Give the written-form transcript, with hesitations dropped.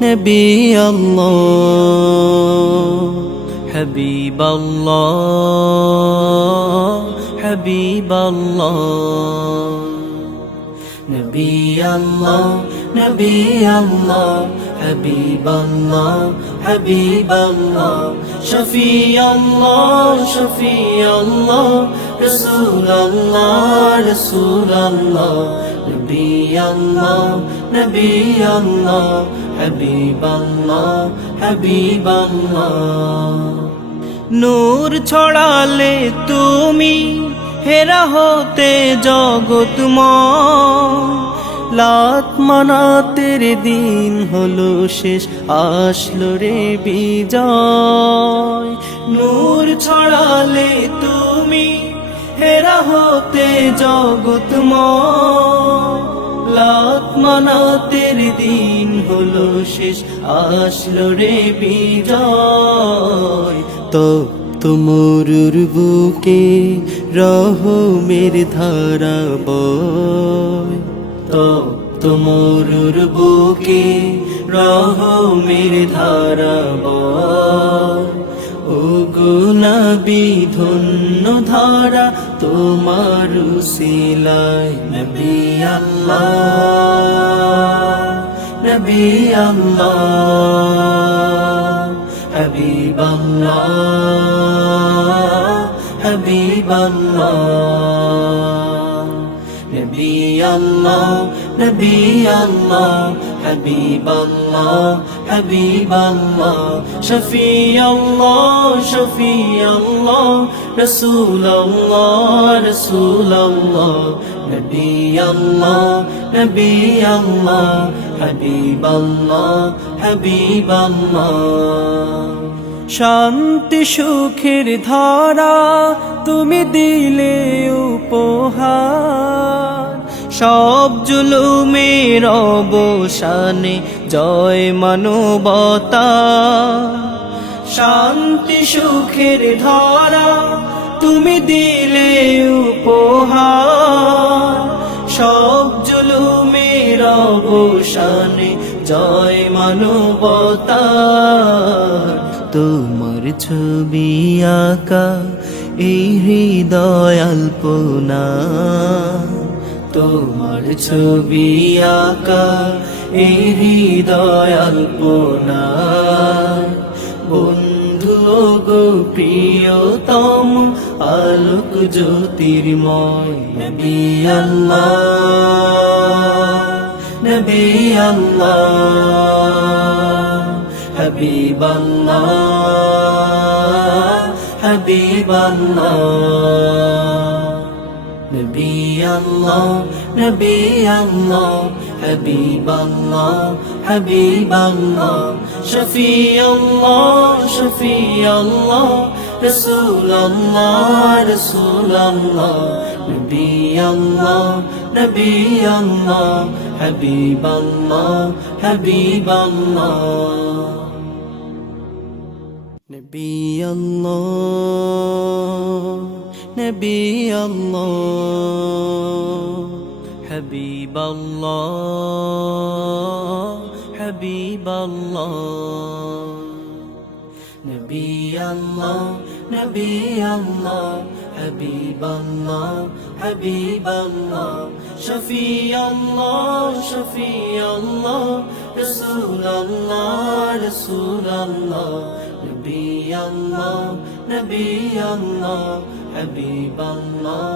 নবী আল্লাহ হাবিব আল্লাহ হাবিব আল্লাহ নবী আল্লাহ নবী আল্লাহ হাবিব আল্লাহ হাবিব আল্লাহ শফি আল্লাহ শফি আল্লাহ রসূল আল্লাহ রসূল আল্লাহ নবী আল্লাহ নবী আল্লাহ হাবিব আল্লাহ হাবিব আল্লাহ নূর ছড়ালে তুমি হেরা হতে জগৎময় লাত মানাতের দিন হলো শেষ আসলো রে বিজয় নূর ছড়ালে তুমি হেরা হতে জগৎময় লাত মানাতের দিন হলো শেষ আসলো রে বিজয় তো তোমরুর বুকে রহমের ধারা বয় তো তোমরুর বুকে রহমের ধারা বয় ও গো নবী ধন্য ধারা তোমার উসিলায় নবী আল্লাহ নবী আল্লাহ হাবিব আল্লাহ হাবিব আল্লাহ নবী আল্লাহ নবী আল্লাহ হাবিব আল্লাহ হাবিব আল্লাহ শফি আল্লাহ শফি আল্লাহ রসূল আল্লাহ রসূল আল্লাহ নবী আল্লাহ নবী আল্লাহ হাবিব আল্লাহ হাবিব আল্লাহ শান্তি সুখের ধারা তুমি দিলে উপহার সব জুলুমের অবসানে জয় মানবতা শান্তি সুখের ধারা তুমি দিলে উপহার সব জুলুমের অবসানে জয় মানবতা তোমার ছবি আঁকা এই হৃদয় আলপনা তোমার ছবি আঁকা এই হৃদয় আলপনা বন্ধু গো প্রিয়তম আলোক জ্যোতির্ময় নবী আল্লাহ নবী আল্লাহ হাবিব আল্লাহ হাবিব আল্লাহ নবী আল্লাহ নবী আল্লাহ হাবিব আল্লাহ হাবিব আল্লাহ শফি আল্লাহ শফি আল্লাহ রসূল আল্লাহ রসূল আল্লাহ নবী আল্লাহ নবী আল্লাহ হাবিব আল্লাহ হাবিব আল্লাহ নবী আল্লাহ নবী আল্লাহ হাবিব আল্লাহ হাবিব আল্লাহ নবী আল্লাহ নবী আল্লাহ হাবিব আল্লাহ হাবিব আল্লাহ শফি আল্লাহ শফি আল্লাহ রসূল আল্লাহ রসূল আল্লাহ নবী আল্লাহ নবী আল্লাহ হাবিব আল্লাহ